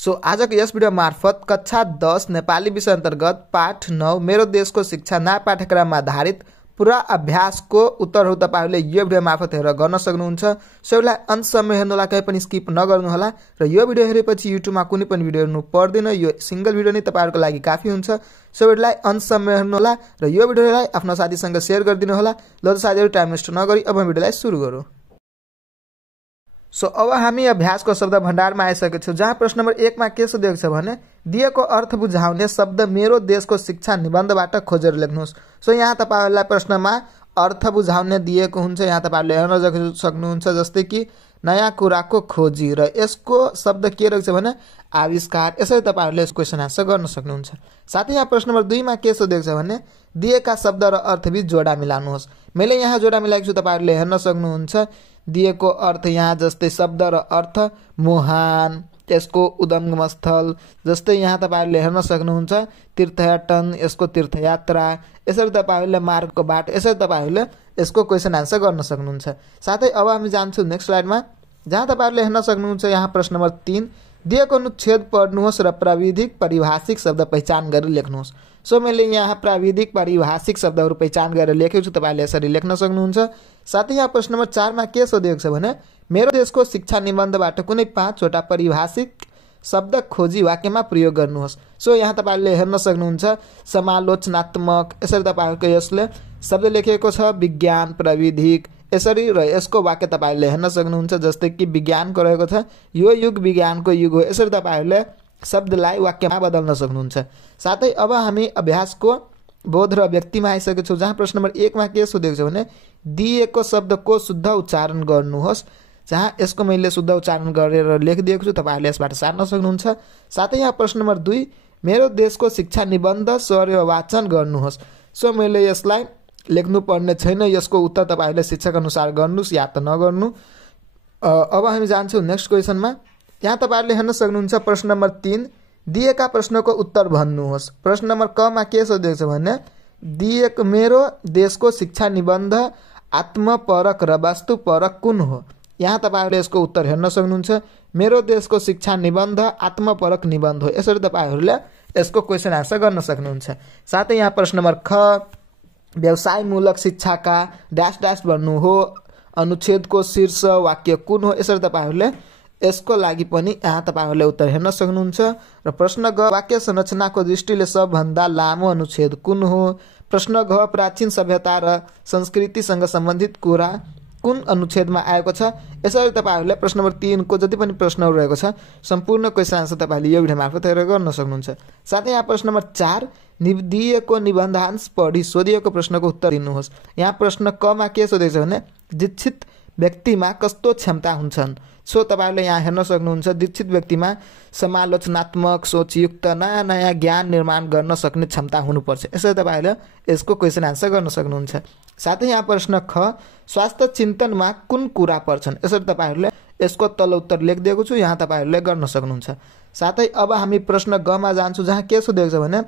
So आजको यस video मार्फत कक्षा 10 नेपाली विषय अन्तर्गत पाठ 9 मेरो देशको शिक्षा नयाँ पाठ्यक्रममा आधारित पूरा अभ्यासको उत्तरहरू तपाईहरुले यो भिडियो मार्फत हेरेर गर्न सक्नुहुन्छ। सो यसलाई अन्तसम्म हेर्नुहोला, कहीँ पनि स्किप नगर्नुहोला र यो भिडियो हेरेपछि युट्युबमा कुनै पनि भिडियो हेर्नु पर्दैन, यो सिंगल भिडियो नै तपाईहरुको लागि काफी हुन्छ। सो यसलाई अन्तसम्म हेर्नुहोला र यो भिडियोलाई आफ्नो साथीसँग शेयर गरिदिनु होला। ल त साथीहरु, टाइम वेस्ट नगरी अब भिडियोलाई सुरु गरौँ। सो अब हामी अभ्यासको शब्द भण्डारमा आइसकेका छौं, जहाँ प्रश्न नम्बर 1 मा के सोधेको छ भने दिएको अर्थ बुझाउने शब्द मेरो देशको शिक्षा निबन्धबाट खोजेर लेख्नुहोस्। सो यहाँ तपाईहरुलाई प्रश्नमा अर्थ बुझाउने दिएको हुन्छ, यहाँ तपाईहरुले हेर्न सक्नुहुन्छ, जस्तै कि नयाँ कुराको खोजी र यसको शब्द के रहेछ भने आविष्कार। यसरी तपाईहरुले यस क्वेशन आन्सर गर्न सक्नुहुन्छ। साथै यहाँ प्रश्न नम्बर 2 मा के सोधेको छ भने दिएका शब्द र अर्थबीच जोडा मिलाउनुहोस्। मैले यहाँ जोडा मिलाएको छु, तपाईहरुले हेर्न सक्नुहुन्छ। दिएको अर्थ यहाँ जस्तै शब्द र अर्थ मुहान, यसको उद्गम स्थल, जस्तै यहाँ तपाईहरुले हेर्न सक्नुहुन्छ तीर्थयाटन, यसको तीर्थयात्रा। यसरी तपाईहरुले मार्गको बाटो, यसरी तपाईहरुले यसको क्वेशन आन्सर गर्न सक्नुहुन्छ। साथै अब हामी जान्छौं नेक्स्ट स्लाइडमा, जहाँ तपाईहरुले हेर्न सक्नुहुन्छ यहाँ प्रश्न नम्बर 3 दिएको अनुच्छेद पढ्नुहोस् र प्राविधिक पारिभाषिक शब्द पहिचान गरेर लेख्नुहोस्। सो मैले यहाँ प्राविधिक पारिभाषिक शब्दहरू पहिचान गरेर लेखेको छु, तपाईहरुले यसरी लेख्न सक्नुहुन्छ। साथै यहाँ प्रश्न नम्बर 4 मा के सोधेको छ भने मेरो देशको शिक्षा निबन्धबाट कुनै 5 वटा पारिभाषिक शब्द खोजी वाक्यमा प्रयोग गर्नुहोस्। सो यहाँ तपाईहरुले हेर्न सक्नुहुन्छ समालोचनात्मक, यसरी तपाईहरुको यसले शब्द लेखेको छ विज्ञान प्राविधिक, यसरी र यसको वाक्य तपाईहरुले हेर्न सक्नुहुन्छ, जस्तै कि विज्ञानको रहेको छ यो युग विज्ञानको युग हो। यसरी तपाईहरुले शब्दलाई वाक्यमा बदल्न सक्नुहुन्छ। साथै अब हामी अभ्यासको बोध र व्यक्तिमा आइसकेका छौं, जहाँ प्रश्न नम्बर 1 मा के सोधेको छ भने दिएको शब्दको शुद्ध उच्चारण गर्नुहोस्। जहाँ यसको मैले शुद्ध उच्चारण गरेर लेखिदिएको छु, तपाईहरुले यसबाट सार्न सक्नुहुन्छ। साथै यहाँ प्रश्न नम्बर 2 मेरो देशको शिक्षा निबन्ध स्वर वाचन गर्नुहोस्। सो मैले यसलाई लेख्नु पर्ने छैन, यसको उत्तर तपाईहरुले शिक्षक अनुसार गर्नुस् या त नगर्नु। अब हामी जान्छौं नेक्स्ट क्वेशनमा। यहाँ तपाईहरुले हेर्न सक्नुहुन्छ प्रश्न नम्बर 3 दिएका प्रश्नको उत्तर भन्नुहोस्। प्रश्न नम्बर क मा के सोधेको छ भने दिएको मेरो देशको शिक्षा निबन्ध आत्मपरक र वास्तुपरक कुन हो। यहाँ तपाईहरुले यसको उत्तर हेर्न सक्नुहुन्छ। मेरो देशको शिक्षा निबन्ध आत्मपरक निबन्ध हो। यसरी तपाईहरुले यसको क्वेशन आन्सर गर्न सक्नुहुन्छ। साथै यहाँ प्रश्न नम्बर ख व्यवसायमूलक शिक्षाका ड्याश ड्याश भन्नु हो, अनुच्छेदको शीर्ष वाक्य कुन हो। यसरी तपाईहरुले यसको लागि पनि यहाँ तपाईहरुले उत्तर हेर्न सक्नुहुन्छ। र प्रश्न ग वाक्य संरचनाको दृष्टिले सबभन्दा लामो अनुच्छेद कुन हो। प्रश्न घ प्राचीन सभ्यता र संस्कृतिसँग सम्बन्धित कुरा कुन अनुच्छेदमा आएको छ। यसरी तपाईहरुले प्रश्न नम्बर 3 को जति पनि प्रश्नहरु रहेको छ सम्पूर्ण क्वेशन आन्सर तपाईहरुले यो भिडियो मार्फत हेरेर गर्न सक्नुहुन्छ। साथै यहाँ प्रश्न नम्बर 4 दिएको निबन्धांश पढी सोधिएको प्रश्नको उत्तर दिनुहोस्। यहाँ प्रश्न क मा के सोधेको छ भने दीक्षित व्यक्तिमा कस्तो क्षमता हुन्छन्। सो तपाईहरुले यहाँ हेर्न सक्नुहुन्छ दीक्षित व्यक्तिमा समालोचनात्मक सोचयुक्त नयाँ नयाँ ज्ञान निर्माण गर्न सक्ने क्षमता हुनुपर्छ। यसरी तपाईहरुले यसको क्वेशन आन्सर गर्न सक्नुहुन्छ। साथै यहाँ प्रश्न ख स्वास्थ्य चिन्तनमा कुन कुरा पर्छन्। यसरी तपाईहरुले यसको तल उत्तर लेखिदिएको छु, यहाँ तपाईहरुले गर्न सक्नुहुन्छ। साथै अब हामी प्रश्न ग मा जान्छौं, जहाँ के सोधेको छ भने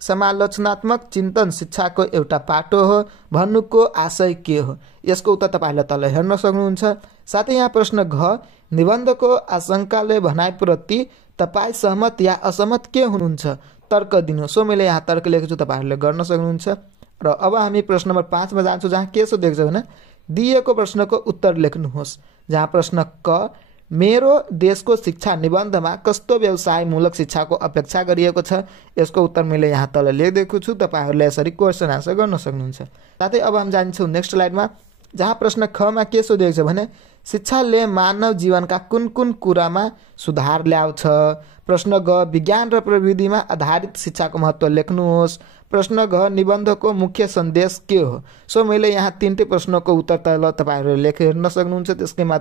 समालोचनात्मक चिन्तन शिक्षाको एउटा पाटो हो भन्नुको आशय के हो। यसको उत्तर तपाईहरुले तल हेर्न सक्नुहुन्छ। साथै यहाँ प्रश्न घ निबन्धको आशंकाले भनाइप्रति तपाई सहमत या असहमत के हुनुहुन्छ, तर्क दिनु। सो मैले यहाँ तर्क लेखेको छु, तपाईहरुले गर्न सक्नुहुन्छ। र अब हामी प्रश्न नम्बर 5 मा जान्छौं, जहाँ के सोधेको छ भने दिएको प्रश्नको उत्तर लेख्नुहोस्। जहाँ प्रश्न क मेरो देशको शिक्षा निबन्धमा कस्तो व्यवसायमूलक शिक्षाको अपेक्षा गरिएको छ। यसको उत्तर मैले यहाँ तल लेखिदिएको छु, तपाईहरुले यसरी क्वेशन आन्सर गर्न सक्नुहुन्छ। साथै अब हामी जान्छौं नेक्स्ट स्लाइडमा, जहाँ प्रश्न ख मा के सोधेको छ भने शिक्षाले मानव जीवनका कुन कुन कुरामा सुधार ल्याउँछ। प्रश्न ग विज्ञान र प्रविधिमा आधारित शिक्षाको महत्त्व लेख्नुहोस्। प्रश्न घ निबन्धको मुख्य सन्देश के हो। सो मैले यहाँ 3टै प्रश्नको उत्तर तल तपाईहरुले लेखेर हेर्न सक्नुहुन्छ, त्यसकैमा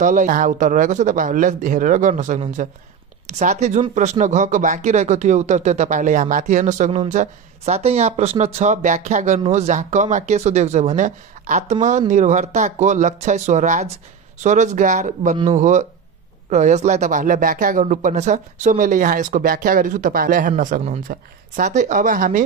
तल यहाँ उत्तर रहेको छ, तपाईहरुले हेरेर गर्न सक्नुहुन्छ। साथै जुन प्रश्न घ को बाँकी रहेको थियो उत्तर त्यो तपाईहरुले यहाँ माथि हेर्न सक्नुहुन्छ। साथै यहाँ प्रश्न 6 व्याख्या गर्नुहोस्, जहाँ क मा के सोधेको छ भने आत्मनिर्भरताको लक्ष्य स्वरोजगार बन्नु हो र यसलाई तपाईहरुले व्याख्या गर्नुपर्ने छ। सो मैले यहाँ यसको व्याख्या गरेको छु, तपाईहरुले हेर्न सक्नुहुन्छ। साथै अब हामी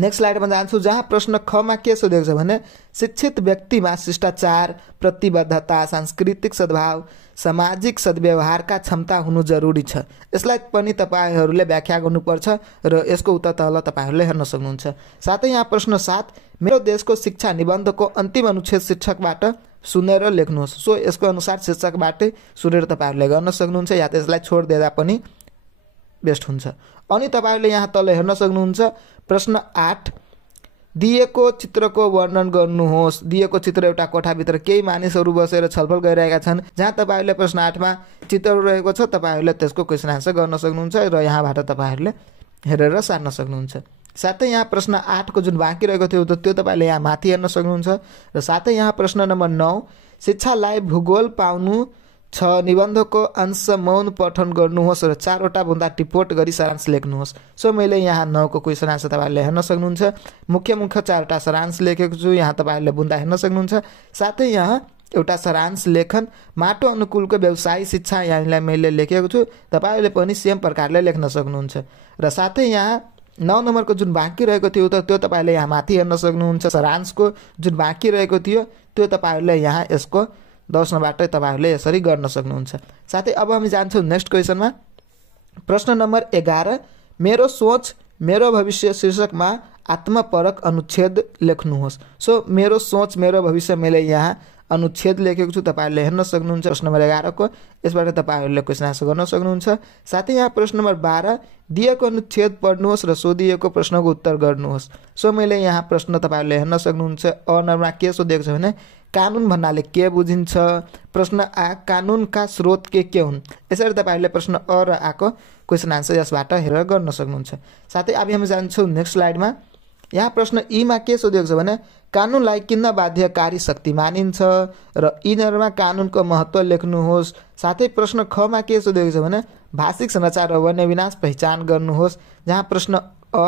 नेक्स्ट स्लाइडमा जान्छु, जहाँ प्रश्न खमा के सोधेको छ भने शिक्षित व्यक्तिमा शिष्टाचार, प्रतिबद्धता, सांस्कृतिक सद्भाव, सामाजिक सद्व्यवहारका क्षमता हुनु जरुरी छ। यसलाई पनि तपाईहरूले व्याख्या गर्नुपर्छ र यसको उत्तर तल तपाईहरूले हेर्न सक्नुहुन्छ। साथै यहाँ प्रश्न 7, मेरो देशको शिक्षा निबन्धको अन्तिम अनुच्छेद शिक्षकबाट सुनेर लेख्नुहोस्। सो यसको अनुसार शिक्षकबाटै सुनेर तपाईहरूले गर्न सक्नुहुन्छ या त्यसलाई छोडिदिँदा पनि बेस्ट हुन्छ। अनि तपाईहरूले यहाँ तल हेर्न सक्नुहुन्छ प्रश्न 8, दिएको चित्रको वर्णन गर्नुहोस्। दिएको चित्र एउटा कोठाभित्र केही मानिसहरू बसेर छलफल गरिरहेका छन्। जहाँ तपाईहरूले प्रश्न 8मा चित्रहरू रहेको छ, तपाईहरूले त्यसको क्वेसन आन्सर गर्न सक्नुहुन्छ र यहाँबाट तपाईहरूले हेरेर सार्न सक्नुहुन्छ। साथै यहाँ प्रश्न 8को जुन बाँकी रहेको थियो त्यो तपाईँले यहाँ माथि हेर्न सक्नुहुन्छ। र साथै यहाँ प्रश्न नम्बर 9, शिक्षालाई भूगोल पाउनु छ, निबन्धको अंश मौन पठन गर्नुहोस् र 4वटा बुँदा टिपोट गरी सारांश लेख्नुहोस्। सो मैले यहाँ 9को क्वेसन आन्सर तपाईँहरूले हेर्न सक्नुहुन्छ। मुख्य 4वटा सारांश लेखेको छु, यहाँ तपाईँहरूले बुँदा हेर्न सक्नुहुन्छ। साथै यहाँ एउटा सारांश लेखन माटो अनुकूलको व्यवसायी शिक्षा यहाँलाई मैले लेखेको छु, तपाईँहरूले पनि सेम प्रकारले लेख्न सक्नुहुन्छ। र साथै यहाँ 9 नम्बरको जुन बाँकी रहेको थियो त्यो तपाईँहरूले यहाँ माथि हेर्न सक्नुहुन्छ। सारांशको जुन बाँकी रहेको थियो त्यो तपाईँहरूले यहाँ यसको 10 नम्बरबाट तपाईहरूले यसरी गर्न सक्नुहुन्छ। साथै अब हामी जान्छौँ नेक्स्ट क्वेसनमा। प्रश्न नम्बर 11, मेरो सोच मेरो भविष्य शीर्षकमा आत्मपरक अनुच्छेद लेख्नुहोस्। सो मेरो सोच मेरो भविष्य मैले यहाँ अनुच्छेद लेखेको छु, तपाईहरूले हेर्न सक्नुहुन्छ प्रश्न नम्बर 11को। यसबाट तपाईहरूले क्वेसन आन्सर गर्न सक्नुहुन्छ। साथै यहाँ प्रश्न नम्बर 12, दिएको अनुच्छेद पढ्नुहोस् र सोधिएको प्रश्नको उत्तर गर्नुहोस्। सो मैले यहाँ प्रश्न तपाईँहरूले हेर्न सक्नुहुन्छ। अ नम्बरमा के सोधेको छ भने कानुन भन्नाले के बुझिन्छ। प्रश्न आ, कानुनका स्रोत के हुन्। यसरी तपाईँहरूले प्रश्न अ र आको क्वेसन आन्सर यसबाट हेरेर गर्न सक्नुहुन्छ। साथै अब हामी जान्छौँ नेक्स्ट स्लाइडमा। यहाँ प्रश्न ईमा के सोधेको छ भने कानुनलाई किन बाध्यकारी शक्ति मानिन्छ र यिनीहरूमा कानुनको महत्त्व लेख्नुहोस्। साथै प्रश्न खमा के सोधेको छ भने भाषिक संरचना र वन्य विनाश पहिचान गर्नुहोस्। जहाँ प्रश्न अ,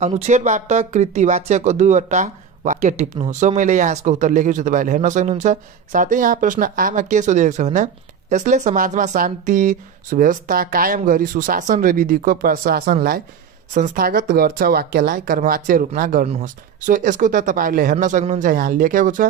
अनुच्छेदबाट कृतिवाच्यको 2वटा वाक्य टिप्नुहोस्। सो मैले यहाँ यसको उत्तर लेखेको छु, तपाईँहरूले हेर्न सक्नुहुन्छ। साथै यहाँ प्रश्न आमा के सोधेको छ भने यसले समाजमा शान्ति सुव्यवस्था कायम गरी सुशासन र विधिको प्रशासनलाई संस्थागत गर्छ, वाक्यलाई कर्मवाच्य रूपमा गर्नुहोस्। सो यसको उत्तर तपाईँहरूले हेर्न सक्नुहुन्छ, यहाँ लेखेको छ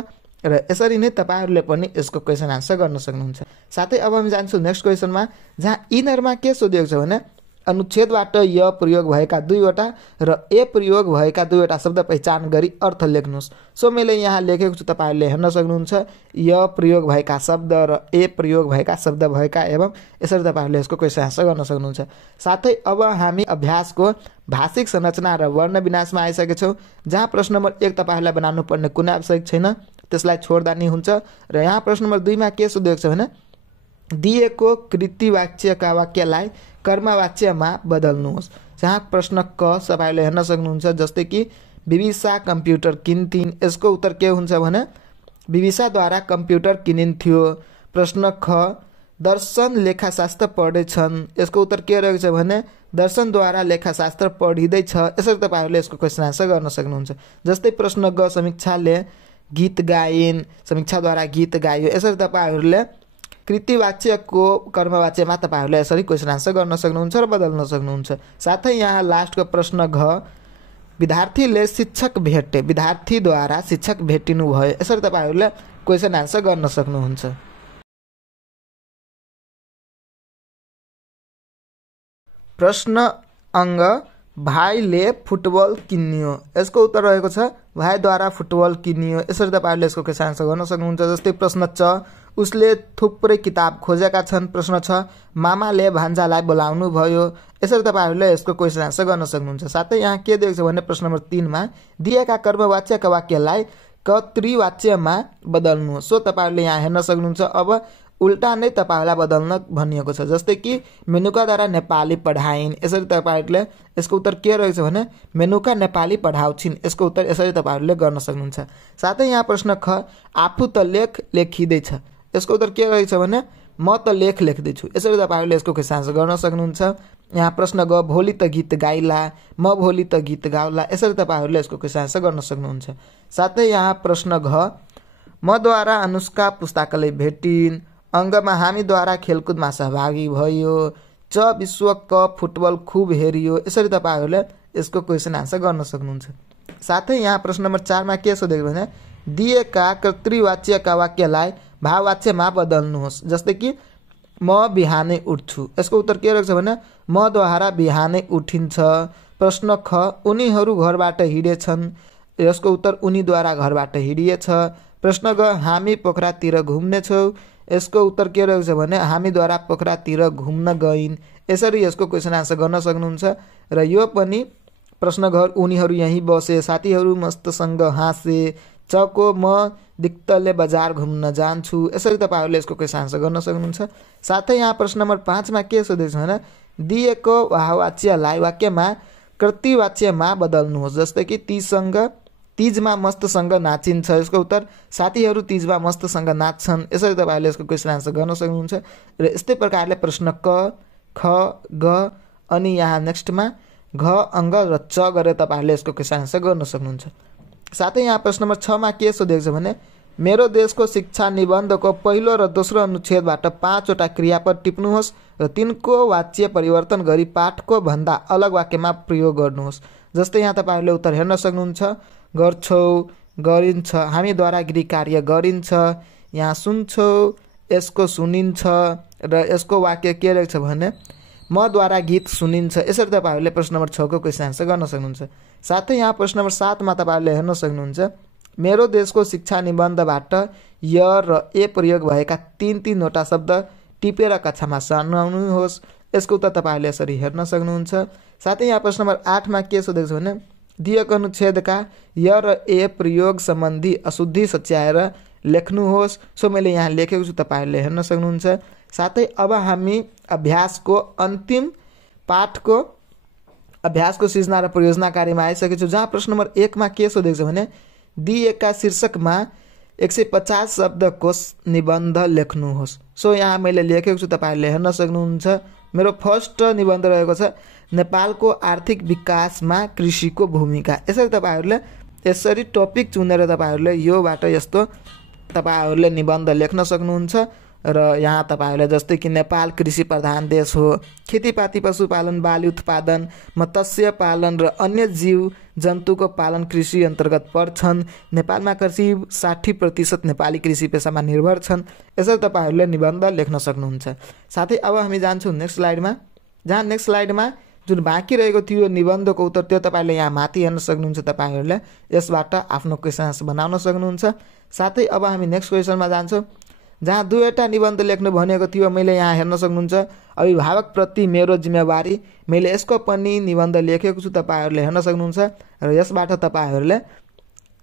र यसरी नै तपाईँहरूले पनि यसको क्वेसन आन्सर गर्न सक्नुहुन्छ। साथै अब हामी जान्छौँ नेक्स्ट क्वेसनमा, जहाँ यिनीहरूमा के सोधेको छ भने अनुच्छेदबाट य प्रयोग भएका 2वटा र ए प्रयोग भएका 2वटा शब्द पहिचान गरी अर्थ लेख्नुहोस्। सो मैले यहाँ लेखेको छु, तपाईँहरूले हेर्न सक्नुहुन्छ। य प्रयोग भएका शब्द र ए प्रयोग भएका शब्द भएका एवं यसरी तपाईँहरूले यसको क्वेसन आन्सर गर्न सक्नुहुन्छ। साथै अब हामी अभ्यासको भाषिक संरचना र वर्ण विनाशमा आइसकेका छौँ, जहाँ प्रश्न नम्बर 1 तपाईँहरूलाई बनाउनु पर्ने कुनै आवश्यक छैन, त्यसलाई छोड्दा नि हुन्छ। र यहाँ प्रश्न नम्बर 2मा के सोधेको छ भने दिएको कृतिवाच्यका वाक्यलाई कर्मवाच्यमा बदल्नुहोस्। जहाँ प्रश्न क तपाईँहरूले हेर्न सक्नुहुन्छ, जस्तै कि विविसा कम्प्युटर किन्थिन्। यसको उत्तर के हुन्छ भने विविसाद्वारा कम्प्युटर किनिन्थ्यो। प्रश्न ख, दर्शन लेखाशास्त्र पढेछन्। यसको उत्तर के रहेको छ भने दर्शनद्वारा लेखाशास्त्र पढिँदैछ। यसरी तपाईँहरूले यसको क्वेसन आन्सर गर्न सक्नुहुन्छ। जस्तै प्रश्न ग, समीक्षाले गीत गाइन्, समीक्षाद्वारा गीत गाइयो। यसरी तपाईँहरूले कृतिवाच्यको कर्मवाच्यमा तपाईँहरूले यसरी क्वेसन आन्सर गर्न सक्नुहुन्छ र बदल्न सक्नुहुन्छ। साथै यहाँ लास्टको प्रश्न घ, विद्यार्थीले शिक्षक भेटे, विद्यार्थीद्वारा शिक्षक भेटिनु भयो। यसरी तपाईँहरूले क्वेसन आन्सर गर्न सक्नुहुन्छ। प्रश्न अङ्ग, भाइले फुटबल किन्यो। यसको उत्तर रहेको छ भाइद्वारा फुटबल किनियो। यसरी तपाईँहरूले यसको क्वेसन आन्सर गर्न सक्नुहुन्छ। जस्तै प्रश्न च, उसले थुप्रै किताब खोजेका छन्। प्रश्न छ, मामाले भान्जालाई बोलाउनु भयो। यसरी तपाईँहरूले यसको क्वेसन आन्सर गर्न सक्नुहुन्छ। साथै यहाँ के दिएको छ भने प्रश्न नम्बर 3मा दिएका कर्मवाच्यका वाक्यलाई कर्तृवाच्यमा बदल्नु। सो तपाईँहरूले यहाँ हेर्न सक्नुहुन्छ। अब उल्टा नै तपाईँहरूलाई बदल्न भनिएको छ। जस्तै कि मेनुकाद्वारा नेपाली पढाइन्। यसरी तपाईँहरूले यसको उत्तर के रहेछ भने मेनुका नेपाली पढाउँछिन्। यसको उत्तर यसरी तपाईँहरूले गर्न सक्नुहुन्छ। साथै यहाँ प्रश्न ख, आफू त लेख लेखिँदैछ। यसको उत्तर के रहेछ भने म त लेख लेख्दैछु। यसरी तपाईँहरूले यसको क्वेसन आन्सर गर्न सक्नुहुन्छ। यहाँ प्रश्न ग, भोलि त गीत गाइला, म भोलि त गीत गाउला। यसरी तपाईँहरूले यसको क्वेसन आन्सर गर्न सक्नुहुन्छ। साथै यहाँ प्रश्न घ, मद्वारा अनुष्का पुस्तकालय भेटिन्। अङ्गमा हामीद्वारा खेलकुदमा सहभागी भयो। च, विश्वकप फुटबल खुब हेरियो। यसरी तपाईँहरूले यसको क्वेसन आन्सर गर्न सक्नुहुन्छ। साथै यहाँ प्रश्न नम्बर 4 मा के सोधेको भने दिएका कर्तृवाच्यका वाक्यलाई भाववाच्यमा बदल्नुहोस्। जस्तै कि म बिहानै उठ्छु, यसको उत्तर के रहेछ भने मद्वारा बिहानै उठिन्छ। प्रश्न ख उनीहरू घरबाट हिँडेछन्, यसको उत्तर उनीद्वारा घरबाट हिँडिएछ। प्रश्न ग हामी पोखरातिर घुम्नेछौँ, यसको उत्तर के रहेछ भने हामीद्वारा पोखरातिर घुम्न गइन्। यसरी यसको क्वेसन आन्सर गर्न सक्नुहुन्छ। र यो पनि प्रश्न घर उनीहरू यहीँ बसे, साथीहरू मस्तसँग हाँसे, चको म दिक्तले बजार घुम्न जान्छु। यसरी तपाईँहरूले यसको क्वेसन आन्सर गर्न सक्नुहुन्छ। साथै यहाँ प्रश्न नम्बर 5 मा के सोधेको छ भने दिएको भाववाच्यलाई वाक्यमा कर्तृवाच्यमा बदल्नुहोस्। जस्तै कि तीजमा मस्तसँग नाचिन्छ, यसको उत्तर साथीहरू तीजमा मस्तसँग नाच्छन्। यसरी तपाईँहरूले यसको क्वेसन आन्सर गर्न सक्नुहुन्छ। र यस्तै प्रकारले प्रश्न क, ख, ग अनि यहाँ नेक्स्टमा घ, अङ्ग र च गरेर तपाईँहरूले यसको क्वेसन आन्सर गर्न सक्नुहुन्छ। साथै यहाँ प्रश्न नम्बर 6 मा के सोधेको छ भने मेरो देशको शिक्षा निबन्धको पहिलो र दोस्रो अनुच्छेदबाट 5 वटा क्रियापद टिप्नुहोस् र तिनको वाच्य परिवर्तन गरी पाठको भन्दा अलग वाक्यमा प्रयोग गर्नुहोस्। जस्तै यहाँ तपाईँहरूले उत्तर हेर्न सक्नुहुन्छ। गर्छौँ, गरिन्छ, हामीद्वारा गृह कार्य गरिन्छ, यहाँ सुन्छौँ, यसको सुनिन्छ र यसको वाक्य के रहेछ भने मद्वारा गीत सुनिन्छ। यसरी तपाईँहरूले प्रश्न नम्बर 6 को क्वेसन आन्सर गर्न सक्नुहुन्छ। साथै यहाँ प्रश्न नम्बर 7 मा तपाईँहरूले हेर्न सक्नुहुन्छ मेरो देशको शिक्षा निबन्धबाट य र ए प्रयोग भएका 3 वटा शब्द टिपेर कक्षामा सुनाउनुहोस्। यसको उत्तर तपाईँहरूले यसरी हेर्न सक्नुहुन्छ। साथै यहाँ प्रश्न नम्बर 8 मा के सोधेको छ भने दिएको अनुच्छेदका य र ए प्रयोग सम्बन्धी अशुद्धि सच्याएर लेख्नुहोस्। सो मैले यहाँ लेखेको छु, तपाईँहरूले हेर्न सक्नुहुन्छ। साथै अब हामी अभ्यासको अन्तिम पाठको अभ्यासको सृजना र परियोजना कार्यमा आइसकेको छु, जहाँ प्रश्न नम्बर 1 मा के सोधेको छ भने दिएका शीर्षकमा 150 शब्दको निबन्ध लेख्नुहोस्। सो यहाँ मैले लेखेको छु, तपाईँहरूले हेर्न सक्नुहुन्छ। मेरो फर्स्ट निबन्ध रहेको छ नेपालको आर्थिक विकासमा कृषिको भूमिका। यसरी तपाईँहरूले यसरी टपिक चुनेर तपाईँहरूले योबाट यस्तो तपाईँहरूले निबन्ध लेख्न सक्नुहुन्छ। र यहाँ तपाईँहरूले जस्तै कि नेपाल कृषि प्रधान देश हो, खेतीपाती पशुपालन बाली उत्पादन मत्स्य पालन र अन्य जीव जन्तुको पालन कृषि अन्तर्गत पर्छन्, नेपालमा करिब 60% नेपाली कृषि पेसामा निर्भर छन्। यसरी तपाईँहरूले निबन्ध लेख्न सक्नुहुन्छ। साथै अब हामी जान्छौँ नेक्स्ट स्लाइडमा, जहाँ नेक्स्ट स्लाइडमा जुन बाँकी रहेको थियो निबन्धको उत्तर त्यो तपाईँले यहाँ माथि हेर्न सक्नुहुन्छ। तपाईँहरूले यसबाट आफ्नो क्वेसन आन्सर बनाउन सक्नुहुन्छ। साथै अब हामी नेक्स्ट क्वेसनमा जान्छौँ, जहाँ 2वटा निबन्ध लेख्नु भनेको थियो। मैले यहाँ हेर्न सक्नुहुन्छ अभिभावक प्रति मेरो जिम्मेवारी, मैले यसको पनि निबन्ध लेखेको छु, तपाईँहरूले हेर्न सक्नुहुन्छ। र यसबाट तपाईँहरूले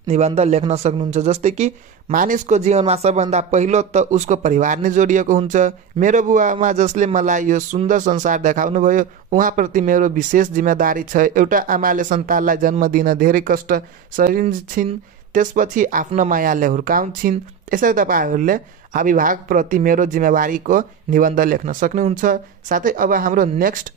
निबन्ध लेख्न सक्नुहुन्छ। जस्तै कि मानिसको जीवनमा सबभन्दा पहिलो त उसको परिवार नै जोडिएको हुन्छ। मेरो बुवामा जसले मलाई यो सुन्दर संसार देखाउनु भयो, उहाँप्रति मेरो विशेष जिम्मेदारी छ। एउटा आमाले सन्तानलाई जन्म दिन धेरै कष्ट सहिन्छिन्, त्यसपछि आफ्नो मायाले हुर्काउँछिन्। यसरी तपाईँहरूले अभिभावकप्रति मेरो जिम्मेवारीको निबन्ध लेख्न सक्नुहुन्छ। साथै अब हाम्रो नेक्स्ट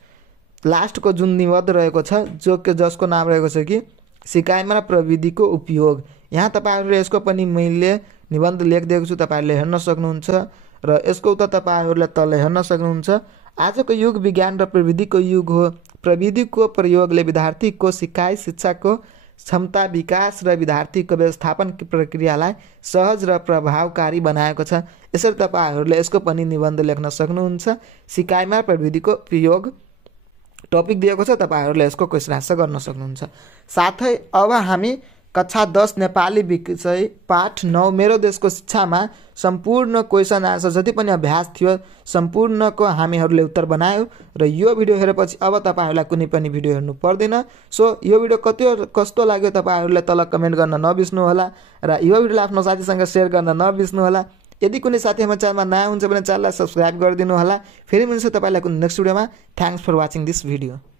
लास्टको जुन निबन्ध रहेको छ जसको नाम रहेको छ कि सिकाइमा र प्रविधिको उपयोग। यहाँ तपाईँहरूले यसको पनि मैले निबन्ध लेखिदिएको छु, तपाईँहरूले हेर्न सक्नुहुन्छ। र यसको उत्तर तपाईँहरूले तल हेर्न सक्नुहुन्छ। आजको युग विज्ञान र प्रविधिको युग हो। प्रविधिको प्रयोगले विद्यार्थीको सिकाइ शिक्षाको क्षमता विकास र विद्यार्थीको व्यवस्थापन प्रक्रियालाई सहज र प्रभावकारी बनाएको छ। यसरी तपाईँहरूले यसको पनि निबन्ध लेख्न सक्नुहुन्छ। सिकाइमा प्रविधिको उपयोग टपिक दिएको छ, तपाईँहरूले यसको क्वेसन आन्सर गर्न सक्नुहुन्छ। साथै अब हामी कक्षा 10 नेपाली विषय पाठ 9 मेरो देशको शिक्षामा सम्पूर्ण क्वेसन आन्सर जति पनि अभ्यास थियो सम्पूर्णको हामीहरूले उत्तर बनायौँ। र यो भिडियो हेरेपछि अब तपाईँहरूलाई कुनै पनि भिडियो हेर्नु पर्दैन। सो यो भिडियो कस्तो लाग्यो तपाईँहरूले तल कमेन्ट गर्न नबिर्स्नुहोला र यो भिडियोलाई आफ्नो साथीसँग सेयर गर्न नबिर्स्नुहोला। यदि कुनै साथी हाम्रो च्यानलमा नयाँ हुन्छ भने च्यानललाई सब्सक्राइब गरिदिनु होला। फेरि मिल्छ तपाईँलाई कुनै नेक्स्ट भिडियोमा। Thanks for watching this video.